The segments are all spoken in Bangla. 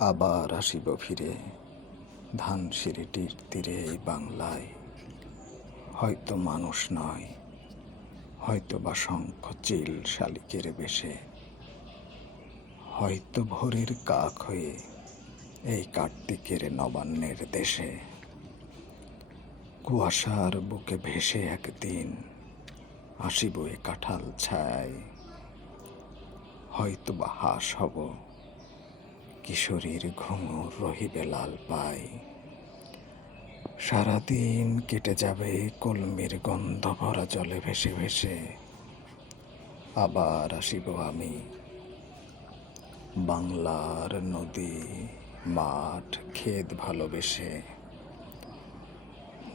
আবার আসিব ফিরে ধানসিঁড়িটির তীরে এই বাংলায়। হয়তো মানুষ নয়, হয়তো বা শঙ্খ চিল শালিকের বেশে, হয়তো ভোরের কাক হয়ে এই কার্তিকের নবান্নের দেশে। কুয়াশার বুকে ভেসে একদিন আসিব এ কাঁঠাল ছায়। হয়তো বা হাঁস হব, কিশোরীর ঘুঙুর রহিবে লাল পায়। সারাদিন কেটে যাবে কলমির গন্ধ ভরা জলে ভেসে ভেসে। আবার আসিব আমি বাংলার নদী, মাঠ, ক্ষেত ভালোবেসে।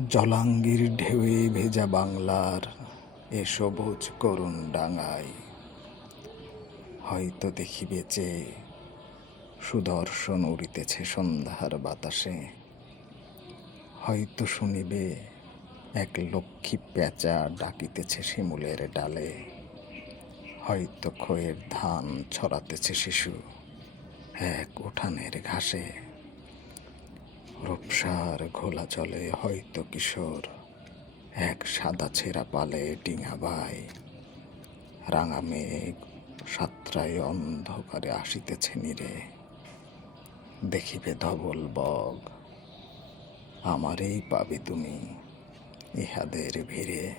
জলাঙ্গির ঢেউয়ে ভেজা বাংলার এ সবুজ করুণ ডাঙায়। হয়তো দেখিবে যে সুদর্শন উড়িতেছে সন্ধ্যার বাতাসে। হয়তো শুনিবে এক লক্ষ্মী পেঁচা ডাকিতেছে শিমুলের ডালে। হয়তো খয়ের ধান ছড়াতেছে শিশু এক উঠানের ঘাসে। রূপসার ঘোলা জলে হয়তো কিশোর এক সাদা ছেঁড়া পালে ডিঙা বায়। রাঙা মেঘ সাতটায় অন্ধকারে আসিতেছে নীরে। দেখিবে ধবল বগ, আমারেই পাবে তুমি ইহাদের ভিড়ে।